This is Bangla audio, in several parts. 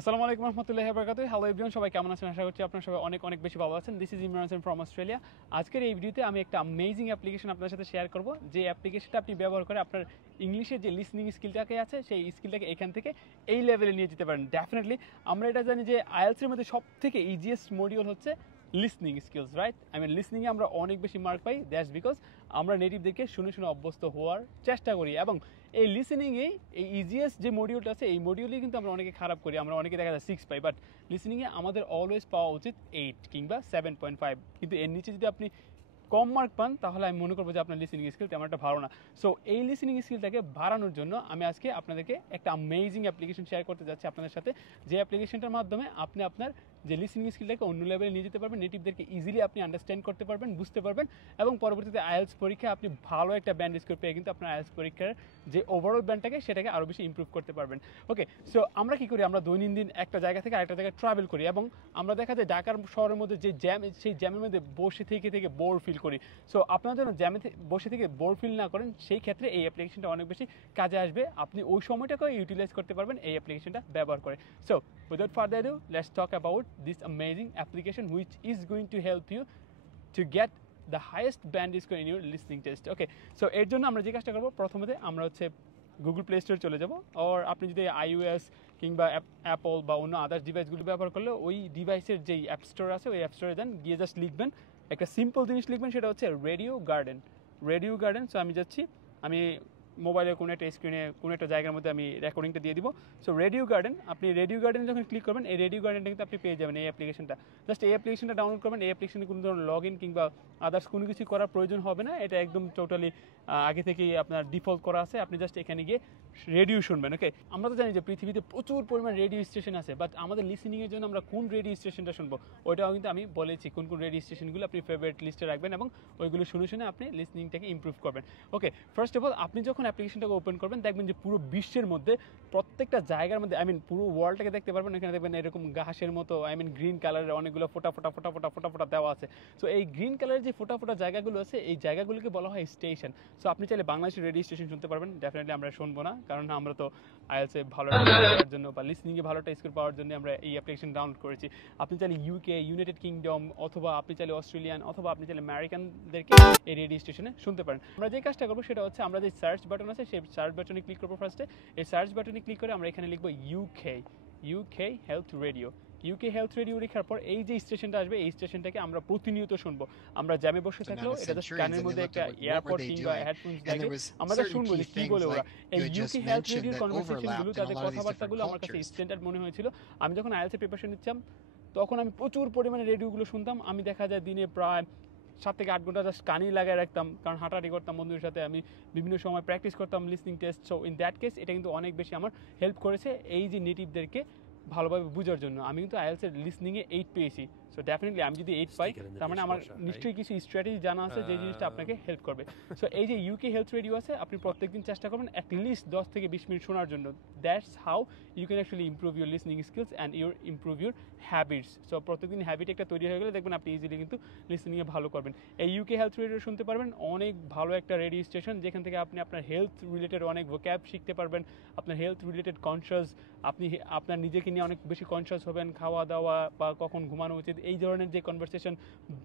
আসসালামু আলাইকুম রহমতুল্লাহি ওয়া বারাকাতুহু। হ্যালো এভরিওয়ান, সবাই কেমন আছেন? আশা করছি আপনারা সবাই অনেক অনেক বেশি ভালো আছেন। This is Imran Hossain from Australia. আজকের এই ভিডিওতে আমি একটা অ্যামেজিং অ্যাপ্লিকেশন আপনাদের সাথে শেয়ার করব, যে অ্যাপ্লিকেশনটা আপনি ব্যবহার করে আপনার ইংলিশের যে লিসনিং স্কিলটাকে আছে সেই স্কিলটাকে এখান থেকে এই লেভেলে নিয়ে যেতে পারেন। ডেফিনেটলি আমরা এটা জানি যে আইএলটিএস এর মধ্যে সবথেকে ইজিয়েস্ট মডিউল হচ্ছে listening skills, right? I mean লিসনিংয়ে আমরা অনেক বেশি মার্ক পাই, দ্যাটস বিকজ আমরা নেটিভদেরকে শুনে শুনে অভ্যস্ত হওয়ার চেষ্টা করি। এবং এই লিসেনিংয়ে এই ইজিয়েস্ট যে মডিউলটা আছে এই মডিউলেই কিন্তু আমরা অনেকে খারাপ করি, আমরা অনেকে দেখা যায় 6 পাই, বাট লিসেনিংয়ে আমাদের অলওয়েজ পাওয়া উচিত 8 কিংবা 7.5। কিন্তু এর নিচে যদি আপনি কম মার্ক পান তাহলে আমি মনে করবো যে আপনার লিসেনিং স্কিল তেমন একটা ভালো না। সো এই লিসেনিং স্কিলটাকে বাড়ানোর জন্য আমি আজকে আপনাদেরকে একটা অ্যামেজিং অ্যাপ্লিকেশন শেয়ার করতে যাচ্ছি আপনাদের সাথে, যে অ্যাপ্লিকেশনটার মাধ্যমে আপনি আপনার যে লিসেনিং স্কিলটাকে অন্য লেভেলে নিয়ে যেতে পারবেন, নেটিভদেরকে ইজিলি আপনি আন্ডারস্ট্যান্ড করতে পারবেন, বুঝতে পারবেন, এবং পরবর্তীতে আইএলটিএস পরীক্ষায় আপনি ভালো একটা ব্যান্ড স্কোর পেয়ে কিন্তু আপনার আইএলটিএস পরীক্ষার যে ওভারঅল ব্যান্ডটাকে সেটাকে আরও বেশি ইমপ্রুভ করতে পারবেন। ওকে, সো আমরা কি করি, আমরা দৈনন্দিন একটা জায়গা থেকে আরেকটা জায়গায় ট্রাভেল করি এবং আমরা দেখা যায় ঢাকার শহরের মধ্যে যে জ্যাম, সেই জ্যামের মধ্যে বসে থেকে থেকে বোর ফিল করি। সো আপনারা যেন জ্যামে বসে থেকে বোর ফিল না করেন, সেই ক্ষেত্রে এই অ্যাপ্লিকেশনটা অনেক বেশি কাজে আসবে। আপনি ওই সময়টাকে ইউটিলাইজ করতে পারবেন এই অ্যাপ্লিকেশনটা ব্যবহার করে। So without further ado, let's talk about this amazing application which is going to help you to get the highest band score in your listening test. Okay, so এর জন্য আমরা যে কাজটা করবো, প্রথমে আমরা হচ্ছে গুগল প্লে স্টোরে চলে যাব। আর আপনি যদি iOS কিংবা অ্যাপল বা অন্য আদার্স ডিভাইসগুলো ব্যবহার করলে ওই ডিভাইসের যেই অ্যাপ স্টোর আছে ওই অ্যাপ স্টোরে যান, গিয়ে জাস্ট লিখবেন একটা সিম্পল জিনিস লিখবেন, সেটা হচ্ছে radio garden. Radio garden. So আমি যাচ্ছি, আমি মোবাইলের কোনো একটা স্ক্রিনে কোনো একটা জায়গার মধ্যে আমি রেকর্ডিংটা দিয়ে দিব। সো রেডিও গার্ডেন, আপনি রেডিও গার্ডেনে যখন ক্লিক করবেন এই রেডিও গার্ডেনটা কিন্তু আপনি পেয়ে যাবেন এই অ্যাপ্লিকেশনটা। জাস্ট এই অ্যাপ্লিকেশনটা ডাউনলোড করবেন। এই অ্যাপ্লিকেশনে কোনো ধরনের লগ ইন কিংবা আদার্স কোনো কিছু করার প্রয়োজন হবে না, এটা একদম টোটালি আগে থেকেই আপনার ডিফল্ট করা আছে। আপনি জাস্ট এখানে গিয়ে রেডিও শুনবেন। ওকে, আমরা তো জানি যে পৃথিবীতে প্রচুর পরিমাণ রেডিও স্টেশন আছে, বাট আমাদের লিসেনিংয়ের জন্য আমরা কোন রেডিও স্টেশনটা শুনবো ওইটাও কিন্তু আমি বলেছি কোন কোন রেডিও স্টেশনগুলো আপনি ফেভারিট লিস্টে রাখবেন এবং ওইগুলো শুনে শুনে আপনি লিসনিংটাকে ইমপ্রুভ করবেন। ওকে, ফার্স্ট অফ অল আপনি যখন অ্যাপ্লিকেশনটাকে ওপেন করবেন দেখবেন যে পুরো বিশ্বের মধ্যে প্রত্যেকটা জায়গার মধ্যে, আই মিন পুরো ওয়ার্ল্ডটাকে দেখতে পারবেন। এখানে দেখবেন এরকম ঘাসের মতো, আই মিন গ্রিন কালারের অনেকগুলো ফোটা ফোটা ফোটা ফোটা ফোটা ফোটা দেওয়া আছে। সো এই গ্রিন কালারের যে ফোটা ফোটা জায়গাগুলো আছে এই জায়গাগুলোকে বলা হয় স্টেশন। সো আপনি চাইলে বাংলাদেশের রেডিও স্টেশন শুনতে পারবেন, ডেফিনেটলি আমরা শুনবো না, কারণ আমরা তো আইএলটিএসে ভালো পাওয়ার জন্য বা লিসনিংয়ে ভালো একটা স্কোর পাওয়ার জন্য আমরা এই অ্যাপ্লিকেশন ডাউনলোড করেছি। আপনি চাইলে ইউকে, ইউনাইটেড কিংডম, অথবা আপনি চাইলে অস্ট্রেলিয়ান, অথবা আপনি চাইলে আমেরিকানদেরকে এই রেডিও স্টেশনে শুনতে পারেন। আমরা যে কাজটা করবো সেটা হচ্ছে আমরা যে সার্চ বাটন আছে সেই সার্চ বাটনে ক্লিক করবো। ফার্স্টে এই সার্চ বাটনে ক্লিক করে আমরা এখানে লিখবো UK health radio. UK health radio লেখার পর এই যে স্টেশনটা আসবে এই স্টেশনটাকে আমরা প্রতিনিয়ত শুনবো। আমরা জ্যামে বসে থাকলেও এটা জাস্ট কানের মধ্যে একটা এয়ারপড কিংবা হেডফোনস লাগে, আমরা তো শুনবো যে কি বলে ওরা। এই ইউকে হেলথ রেডিওর কনভারসেশনগুলো, তাদের কথাবার্তাগুলো আমার কাছে স্ট্যান্ডার্ড মনে হয়েছিল। আমি যখন আইএলটিএস প্রিপারেশন নিচ্ছিলাম তখন আমি প্রচুর পরিমাণে রেডিওগুলো শুনতাম। আমি দেখা যায় দিনে প্রায় 7 থেকে 8 ঘন্টা জাস্ট কানেই লাগায় রাখতাম, কারণ হাঁটাহাঁটি করতাম বন্ধুদের সাথে, আমি বিভিন্ন সময় প্র্যাকটিস করতাম listening test. So in that case এটা কিন্তু অনেক বেশি আমার হেল্প করেছে এই যে নেটিভদেরকে ভালোভাবে বোঝার জন্য। আমি কিন্তু আইএলটিএস এর লিসনিংয়ে 8 পেয়েছি। সো ডেফিনেটলি আমি যদি 8 পাই তার মানে আমার নিশ্চয়ই কিছু স্ট্র্যাটেজি জানা আছে যে জিনিসটা আপনাকে হেল্প করবে। সো এই যে ইউকে হেলথ রেডিও আছে, আপনি প্রত্যেকদিন চেষ্টা করবেন অ্যাটলিস্ট 10 থেকে 20 মিনিট শোনার জন্য। That's how you can actually improve your listening skills and improve your habits. So প্রত্যেকদিন হ্যাবিট একটা তৈরি হয়ে গেলে দেখবেন আপনি ইজিলি কিন্তু লিসনিংয়ে ভালো করবেন। এই ইউকে হেলথ রেডিও শুনতে পারবেন, অনেক ভালো একটা রেডিও স্টেশন যেখান থেকে আপনি আপনার হেলথ রিলেটেড অনেক ভোক্যাব শিখতে পারবেন, আপনার হেলথ রিলেটেড কনসিয়াস, আপনি আপনার নিজেকে নিয়ে অনেক বেশি কনসিয়াস হবেন, খাওয়া দাওয়া বা কখন ঘুমানো উচিত, এই ধরনের যে কনভারসেশন,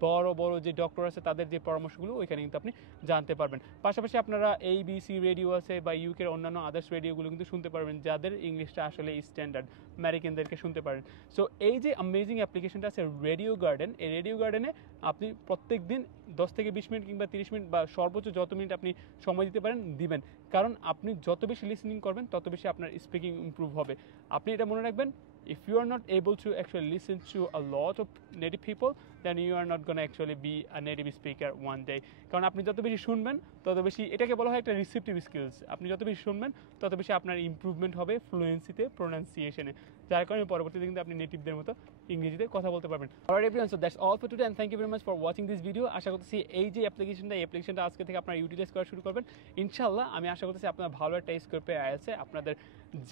বড় বড় যে ডক্টর আছে তাদের যে পরামর্শগুলো ওইখানে কিন্তু আপনি জানতে পারবেন। পাশাপাশি আপনারা ABC রেডিও আছে বা ইউকের অন্যান্য আদার্স রেডিওগুলো কিন্তু শুনতে পারবেন যাদের ইংলিশটা আসলে স্ট্যান্ডার্ড, আমেরিকানদেরকে শুনতে পারেন। সো এই যে অ্যামেজিং অ্যাপ্লিকেশনটা আছে রেডিও গার্ডেন, এই রেডিও গার্ডেনে আপনি প্রত্যেক দিন 10 থেকে 20 মিনিট কিংবা 30 মিনিট বা সর্বোচ্চ যত মিনিট আপনি সময় দিতে পারেন দিবেন, কারণ আপনি যত বেশি লিসনিং করবেন তত বেশি আপনার স্পিকিং ইমপ্রুভ হবে। আপনি এটা মনে রাখবেন, if you are not able to actually listen to a lot of native people, then you are not going to actually be a native speaker one day. কারণ আপনি যত বেশি শুনবেন তত বেশি, এটাকে বলা হয় একটা রিসেপটিভ স্কিলস, আপনি যত বেশি শুনবেন তত বেশি আপনার ইমপ্রুভমেন্ট হবে ফ্লুয়েন্সিতে, প্রোনাউন্সিয়েশনে, যার কারণে পরবর্তীতে কিন্তু আপনি নেটিভদের মতো ইংরেজিতে কথা বলতে পারবেন। Alright everyone, so that's all for today and thank you very much for watching this video. আশা করতেছি এই যে অ্যাপ্লিকেশনটা আজকে থেকে আপনারা ইউটিলাইজ করা শুরু করবেন ইনশাআল্লাহ। আমি আশা করতেছি আপনারা ভালো একটা স্কোর পেয়ে আছে, আপনাদের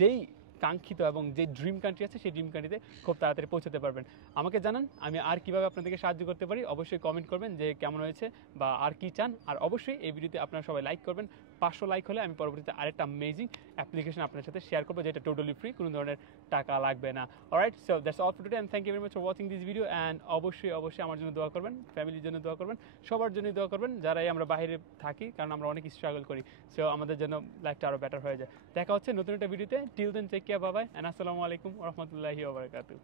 যেই কাঙ্ক্ষিত এবং যে ড্রিম কান্ট্রি আছে সেই ড্রিম কান্ট্রিতে খুব তাড়াতাড়ি পৌঁছাতে পারবেন। আমাকে জানান আমি আর কীভাবে আপনাদেরকে সাহায্য করতে পারি, অবশ্যই কমেন্ট করবেন যে কেমন হয়েছে বা আর কি চান। আর অবশ্যই এই ভিডিওতে আপনারা সবাই লাইক করবেন, 500 লাইক হলে আমি পরবর্তীতে আরেকটা অ্যামেজিং অ্যাপ্লিকেশন আপনার সাথে শেয়ার করবো, যেটা টোটালি ফ্রি, কোনো ধরনের টাকা লাগবে না। Alright, so that's all for today and thank you very much for watching this video. And অবশ্যই আমার জন্য দোয়া করবেন, ফ্যামিলির জন্য দোয়া করবেন, সবার জন্য দোয়া করবেন যারাই আমরা বাইরে থাকি, কারণ আমরা অনেক স্ট্রাগল করি। সো আমাদের জন্য লাইফটা আরও বেটার হয়ে যায়। দেখা হচ্ছে নতুন একটা ভিডিওতে। Till then take care, bye bye, and আসসালামু আলাইকুম ওয়া রাহমাতুল্লাহি ওয়া বারাকাতুহু।